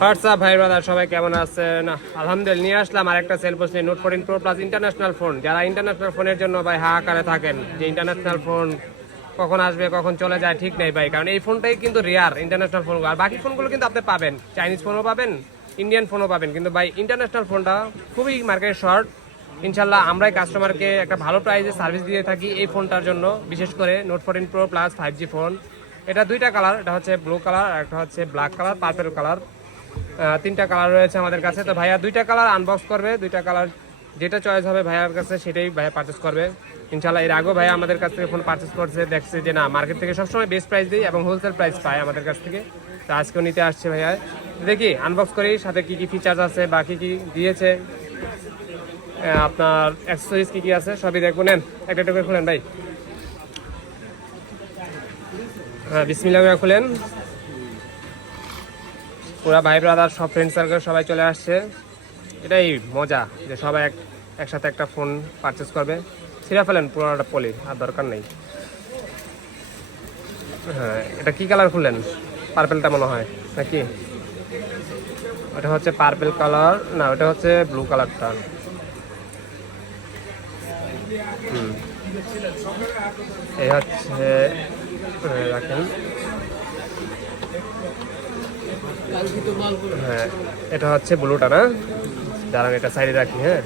WhatsApp ভাই brother, সবাই কেমন আছেন? আলহামদুলিল্লাহ, নিয়ে আসলাম আরেকটা সেল বসে note 14 pro plus international phone. যারা ইন্টারন্যাশনাল ফোনের জন্য ভাই হাহাকারে থাকেন যে ইন্টারন্যাশনাল ফোন কখন আসবে কখন চলে যায় ঠিক নেই ভাই, কারণ এই ফোনটাই কিন্তু রেয়ার ইন্টারন্যাশনাল ফোন। আর বাকি ফোনগুলো কিন্তু আপনি পাবেন, চাইনিজ ফোনও পাবেন, ইন্ডিয়ান ফোনও পাবেন, কিন্তু ভাই ইন্টারন্যাশনাল ফোনটা খুবই মার্কেট শর্ট। ইনশাল্লাহ আমরাই কাস্টমারকে একটা ভালো প্রাইসে সার্ভিস দিয়ে থাকি এই ফোনটার জন্য, বিশেষ করে note 14 pro plus 5G phone. এটা দুইটা কালার, এটা হচ্ছে ব্লু কালার আর একটা হচ্ছে ব্ল্যাক কালার, পার্পল কালার, তিনটা কালার রয়েছে আমাদের কাছে। তো ভাইয়া দুইটা কালার আনবক্স করবে, দুইটা কালার যেটা চয়েস হবে ভাইয়ার কাছে সেটাই ভাইয়া পারচেস করবে ইনশাল্লাহ। এর আগেও ভাইয়া আমাদের কাছ থেকে ফোন পারচেস করছে, দেখছে যে না মার্কেট থেকে সবসময় বেস্ট প্রাইস দিই এবং হোলসেল প্রাইস পায় আমাদের কাছ থেকে। তো আজকেও নিতে আসছে ভাইয়া, দেখি আনবক্স করি সাথে কী কী ফিচার্স আছে বা কী কী দিয়েছে, আপনার অ্যাক্সেসরিজ কী কী আছে সবই দেখবো। নেন একটা একটা করে খুলেন ভাই। হ্যাঁ বিসমিল্লাহ করে খুলেন। পুরা ভাই ব্রাদার সব ফ্রেন্ড সার্কেল সবাই চলে আসছে, এটাই মজা যে সবাই একসাথে একটা ফোন পারচেস করবে। ছিঁড়ে ফেলেন পুরোটা পলি, আর দরকার নেই। হ্যাঁ এটা কি কালার খুললেন? পার্পেলটা মনে হয় নাকি? ওটা হচ্ছে পার্পেল কালার, না ওটা হচ্ছে ব্লু কালারটা। এই হচ্ছে রাখেন। হ্যাঁ এটা হচ্ছে ব্লুটা না, দাঁড়ান এটা সাইডে রাখি। হ্যাঁ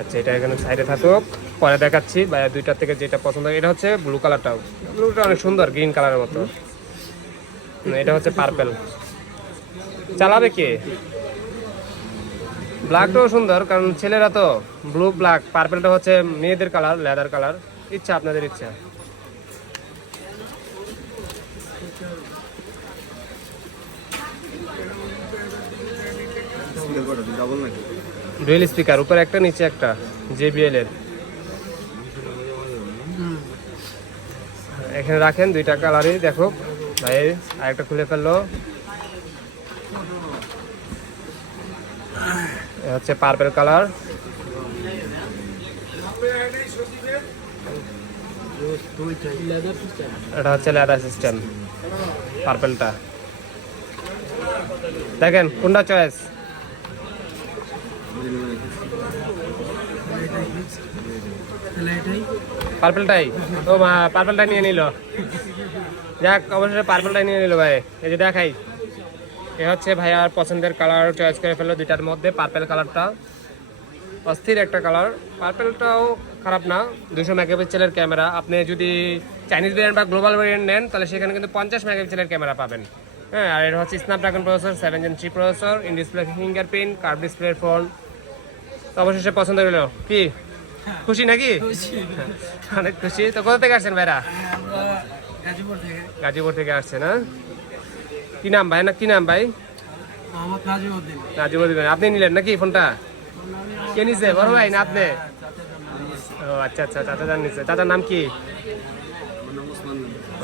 আচ্ছা এটা এখানে সাইডে থাকুক, পরে দেখাচ্ছি ভাইয়া দুইটার থেকে যেটা পছন্দ হয়। এটা হচ্ছে ব্লু কালারটাও, ব্লুটা অনেক সুন্দর গ্রিন কালারের মতো। এটা হচ্ছে পার্পেল। চালাবে কে? ব্ল্যাকটাও সুন্দর, কারণ ছেলেরা তো ব্লু ব্ল্যাক, পার্পেলটা হচ্ছে মেয়েদের কালার, লেদার কালার। ইচ্ছা আপনাদের ইচ্ছা। ডুয়েল স্পিকার, উপরে একটা নিচে একটা, JBL এর। এখানে রাখেন দুইটা কালারই দেখো ভাই। আরেকটা খুলে ফেললো, হচ্ছে পার্পল কালার। এটা হচ্ছে লেদার সিস্টেম পার্পলটা। দেখেন কোনটা চয়েস? পার্পলটাই তো, পার্পলটা নিয়ে নিল। যাক অবশ্যই পার্পলটাই নিয়ে নিল ভাই। এই যে দেখাই, এ হচ্ছে ভাইয়ার পছন্দের কালার চয়েস করে ফেললো দুইটার মধ্যে। পার্পল কালারটা অস্থির একটা কালার, পার্পলটাও খারাপ না। 200 মেগাপিক্সেলের ক্যামেরা। আপনি যদি চাইনিজ ভেরিয়েন্ট বা গ্লোবাল ভেরিয়েন্ট নেন তাহলে সেখানে কিন্তু 50 মেগাপিক্সেলের ক্যামেরা পাবেন। হ্যাঁ আর এটা হচ্ছে Snapdragon processor, 7 Gen 3 processor, in display fingerprint, curve ডিসপ্লের ফোন। তো অবশেষে পছন্দ হলো কি? খুশি নাকি? অনেক খুশি। তো কোথা থেকে আসছেন ভাইরা? গাজীপুর থেকে আসছে না? কি নাম ভাই? না কি নাম ভাই? নাজিমুদ্দিন। আপনি নিলেন নাকি ফোনটা? কে নিছে, বড় ভাই না আপনি? ও আচ্ছা আচ্ছা, চাচা জান নিছে। চাচার নাম কি?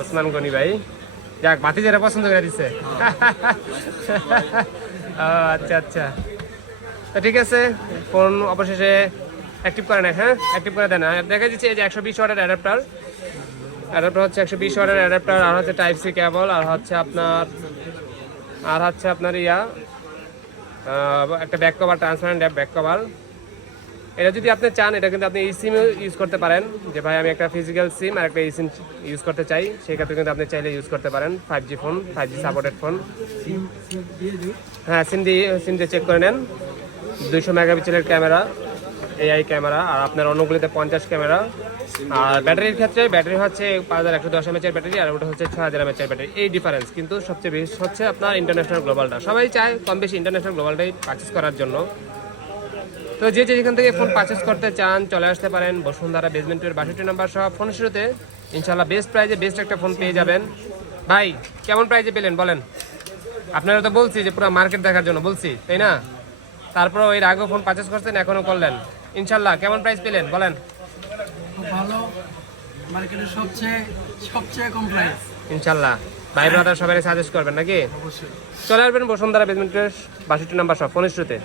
ওসমান গনি ভাই। যাক বাতি যারা পছন্দ করে দিচ্ছে। ও আচ্ছা আচ্ছা, তো ঠিক আছে। ফোন অবশেষে অ্যাক্টিভ করে নেন। হ্যাঁ অ্যাক্টিভ করে দেন। দেখা যাচ্ছে এই যে 120 ওয়াটের অ্যাডাপ্টার হচ্ছে 120 ওয়াটের অ্যাডাপ্টার, আর হচ্ছে টাইপ সি কেবল, আর হচ্ছে আপনার একটা back cover, transparent back cover. এটা যদি আপনি চান এটা কিন্তু আপনি সিম ইউজ করতে পারেন, যে ভাই আমি একটা ফিজিক্যাল সিম আর একটা সিম ইউজ করতে চাই, সেই ক্ষেত্রে কিন্তু আপনি চাইলে ইউজ করতে পারেন। 5G phone, 5G supported phone. হ্যাঁ সিম দিয়ে চেক করে নেন। 200 মেগাপিক্সেলের ক্যামেরা, AI ক্যামেরা, আর আপনার অন্যগুলিতে 50 ক্যামেরা। আর ব্যাটারির ক্ষেত্রে ব্যাটারি হচ্ছে 5110 mAh ব্যাটারি, আর ওটা হচ্ছে 6000 mAh ব্যাটারি। এই ডিফারেন্স, কিন্তু সবচেয়ে বেশি হচ্ছে আপনার ইন্টারন্যাশনাল গ্লোবালটা। সবাই চায় কম বেশি ইন্টারন্যাশনাল গ্লোবালটাই পারচেস করার জন্য। তো যেখান থেকে ফোন পারচেস করতে চান চলে আসতে পারেন বসুন্ধরা বেসমেন্টের 62 নম্বর সব ফোন শুরুতে। ইনশাল্লাহ বেস্ট প্রাইজে বেস্ট একটা ফোন পেয়ে যাবেন। ভাই কেমন প্রাইজে পেলেন বলেন? আপনারা তো বলছি যে পুরো মার্কেট দেখার জন্য বলছি, তাই না? তারপর এর আগেও ফোন পারচেস করছেন, এখনও করলেন। ইনশাল্লাহ কেমন প্রাইস পেলেন বলেন? ভালো, মার্কেটের সবচেয়ে কম প্রাইস। ইনশাল্লাহ ভাই ব্রাদার সবাই সাজেস্ট করবেন নাকি? অবশ্যই চলে আসবেন বসুন্ধরা বেসমেন্টের 62 নম্বর সব ফোনের শুরুতে,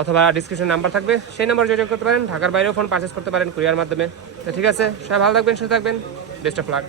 অথবা ডিসক্রিপশন নাম্বার থাকবে সেই নাম্বার যোগাযোগ করতে পারেন। ঢাকার বাইরেও ফোন পারচেস করতে পারেন কুরিয়ার মাধ্যমে। তো ঠিক আছে, সবাই ভালো থাকবেন, সুস্থ থাকবেন, বেস্ট অফ লাক।